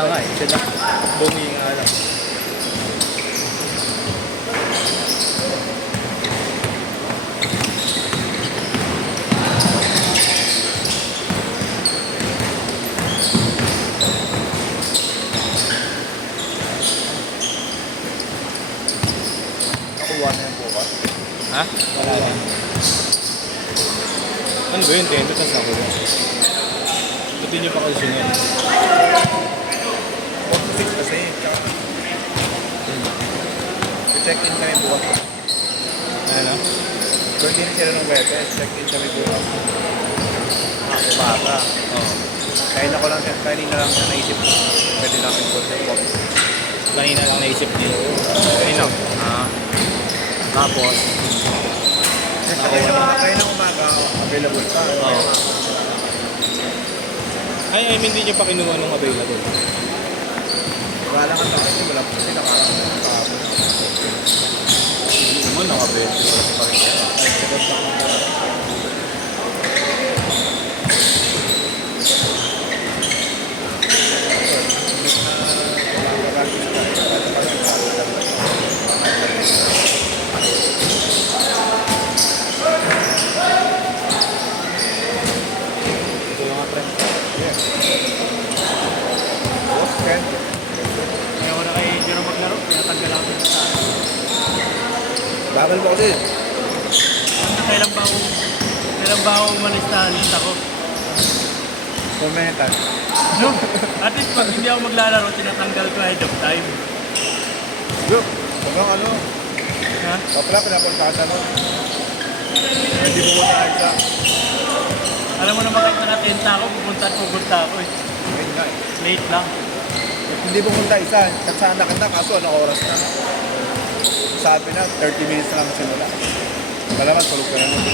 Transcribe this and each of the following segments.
Kaya nga eh, sila bumi nga lang. Nakuha na yan bukas. Ha? Wala na. Ano ba yun? Tendo, tas ako yun. Ba't din yung pakasunod? 46 kasi. Check-in kami bukas. Ano? Birthday na sila ng Webes. Check-in kami bukas. Umaga. Oo. Kanina lang siya naisip. Pwede namin po sa box. Kanina lang naisip nila. Kanina. Tapos, Kanina umaga, available ka. oo. I mean, hindi nyo pa kinuha nung available. Wala lang ang kasi wala po kasi nakakasama. Hindi mo, naka-20 pa rin yan. Ito yung mga friend. Ayaw na kay Jerome maglaro, pinatanggal ako sa akin. Bagal mo kasi. Kailan ba ako umalis na lista ko? Kumentan. No? At least pag hindi ako maglalaro, tinatanggal ko ahead of time. Yo, hanggang ano. Ha? Kapala, pinapuntahan mo. Hindi mo muna isa. Alam mo naman kahit nakatenta ako, pupunta ako eh. Ayun nga eh. Late lang. Hindi mo punta isa. Katsana ka na, kaso ano oras na. Sabi na, 30 minutes lang simula. Malaman, tulog ka na nun.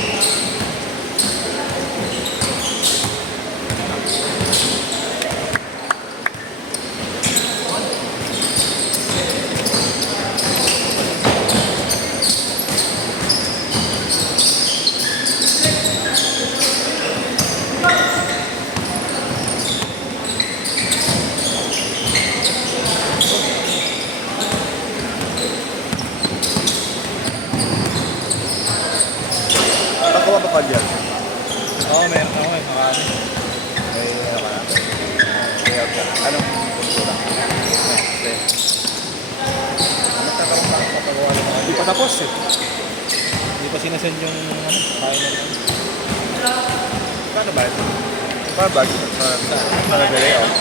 Nakakuha ba pa dyan? Oo, meron ako eh. Marami. May ano ka na? May out ka na. Anong kultura? Kasi, nagkakaroon ka ng papagawa ng mga Hindi pa tapos eh. Hindi pa sinasend yung final na. Paano ba ito? Paano ba ito? Sa nag-layout?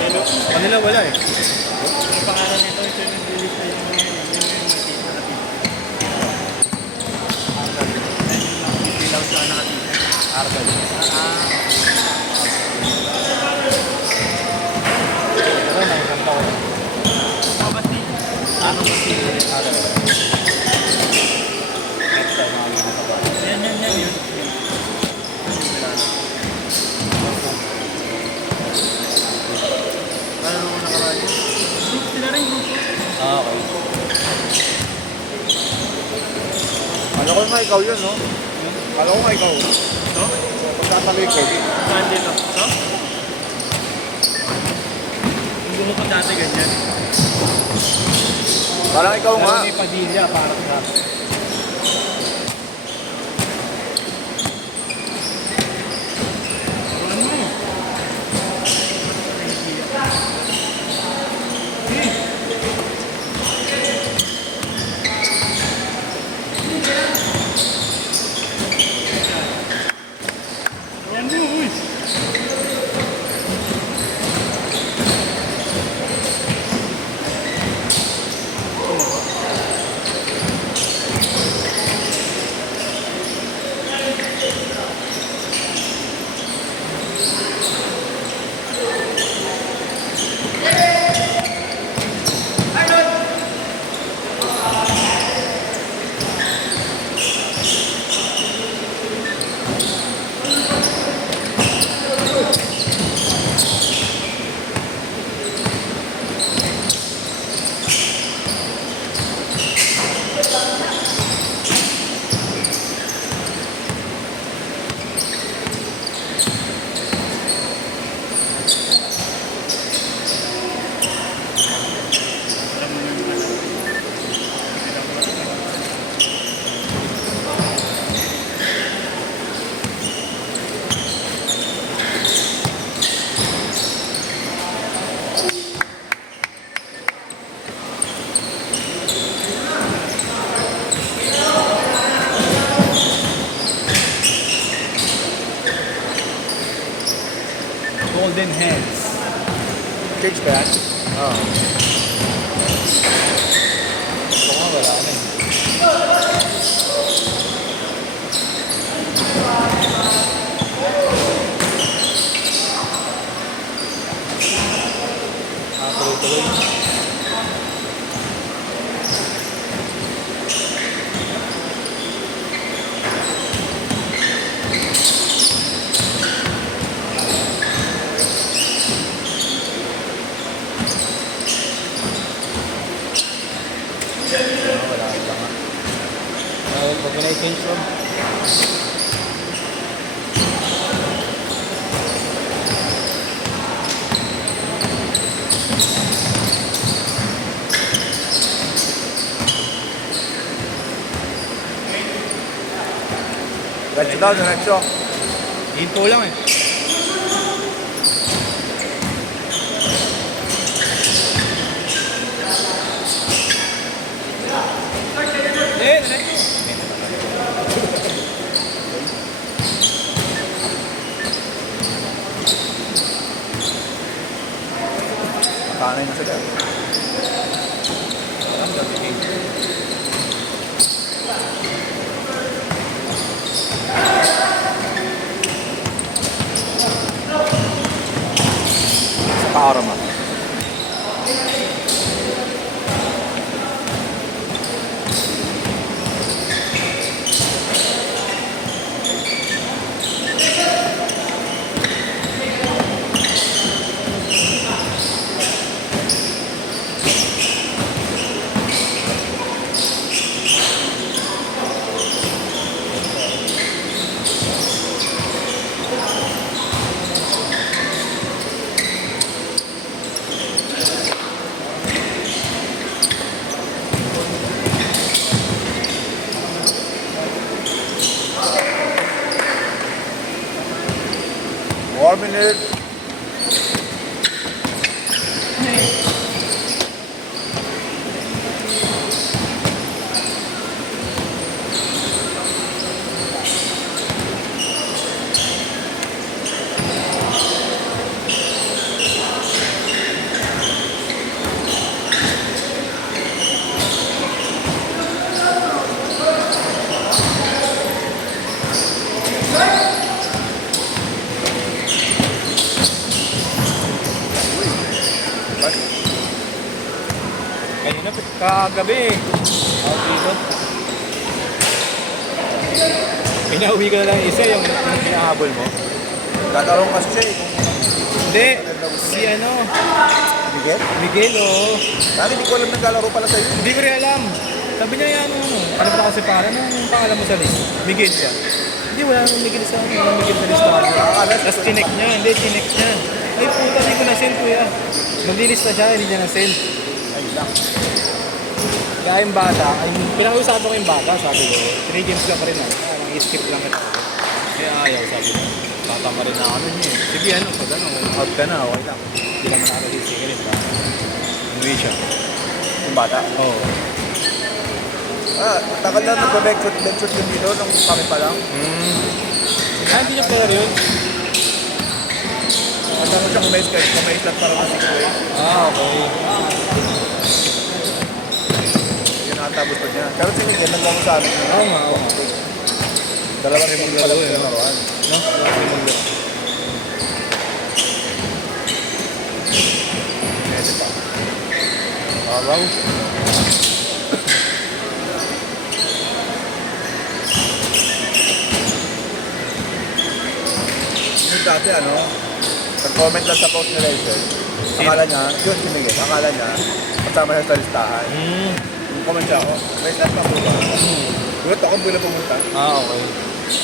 Pero, kanila wala eh. Yung pangalan nito, ito yung nag-release na yung mga yun. Yun yung nakita natin. Ayun yung nakitilaw sa nakatita. Arcal. Pero nakikanta ko. Kabasti. Kabasti. Arcal. Next time, makikita ko ba? Yan yun. Ano mo nakaraan? Group sila rin, group. Okay. Ano ko nga ikaw yun, no? Ano ko nga ikaw. Ito? Pagkataloy ko, Saan dito? Ito? Yung gumo ko dati ganyan. parang ikaw nga. Pero may Padilla, parang na. Wala mo eh. Ayan mo, uy. Golden Hands. Cage ba yan? Oo. Ito nga, wala na eh. Tuloy-tuloy. Wala pa nga. Huwag mo na i-change room. Diretso daw, diretso. Hinto lang eh. Diretso. Kanay na sila. Ang gabi. Sa kaarama. More minutes. Kanina, kagabi eh. Out dito. Pinauwi ka na lang isa yung pinahabol mo. Tatarong kasi siya eh. Hindi, si ano, Miguel? Miguel oh. Dami, hindi ko alam naglalaro pala sa'yo. Hindi ko rin alam. Sabi niya yan, ano ba kasi pangalan? Anong pangalan mo sa list? Miguel siya. Hindi, wala nang Miguel sa akin. Walang Miguel sa listahan. Tapos tinek niya. Hindi, tinek niya. Ay puta, hindi ko na-send kuya. Maglilista siya, hindi niya na-send. Ay lang. Kaya yung bata, ay pinag-usapan ko yung bata, sabi ko, 3 games lang pa rin ako. Parang i-skip lang ito. Kaya ayaw, sabi ko. Bata pa rin na ako nun eh. Sige ano, pag ano, out ka na, okay lang. Hindi naman nakakalising rin ba? Umuwi siya. Yung bata. Oo. Tagal na nagpa-backshoot yun dito nung kami pa lang. Hindi niya player yun? Ang dami siya kumaislat para na 6 way. Okay. Yun nakatapos pa niya. Pero si Miguel, naglang sa amin. Oo nga, oo nga. Dalawang Kasi team maglaro pala eh, sila no? naroon. No? Kasi maglaro. Pwede pa. Araw. Yung dati ano, nag-comment lang sa post ni Rachel. Akala niya, yun si Miguel, akala niya, kasama siya sa listahan. Yung comment siya ako, may slot pa po ba? Gulat ako, bila pumunta. Okay.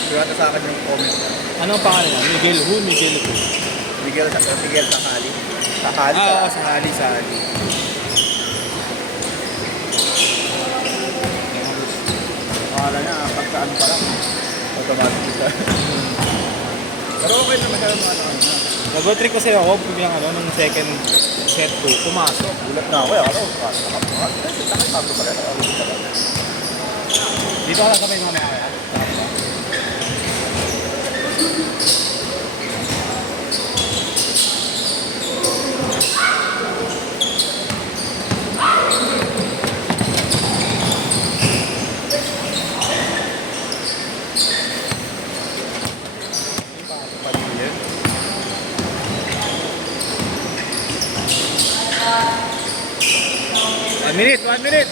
Gulat sa akin yung comment niya. Anong pangalan niya? Miguel who? Miguel who? Miguel Sakali. Sakali. Oo, Sahali. Akala niya, pagka ano pa lang, automatic siya. Pero okay naman siya mga ano. Nag-trick kasi ako biglang ano, nung second set 2, pumasok. Gulat na ako, akala ko, takay tato pa rin. Dito ka lang kami mamaya kaya? 1 minute.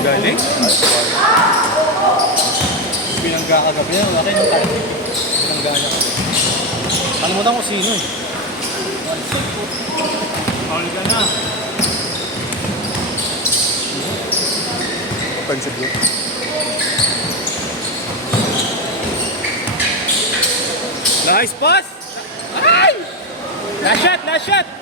Galing. Pinangga kagabi na, laki ng kaya. Pinangga niya kagabi. Kalimutan ko sino eh. Paul ka na. Offensive yun. Nice pass! Ay! Last shot, last shot!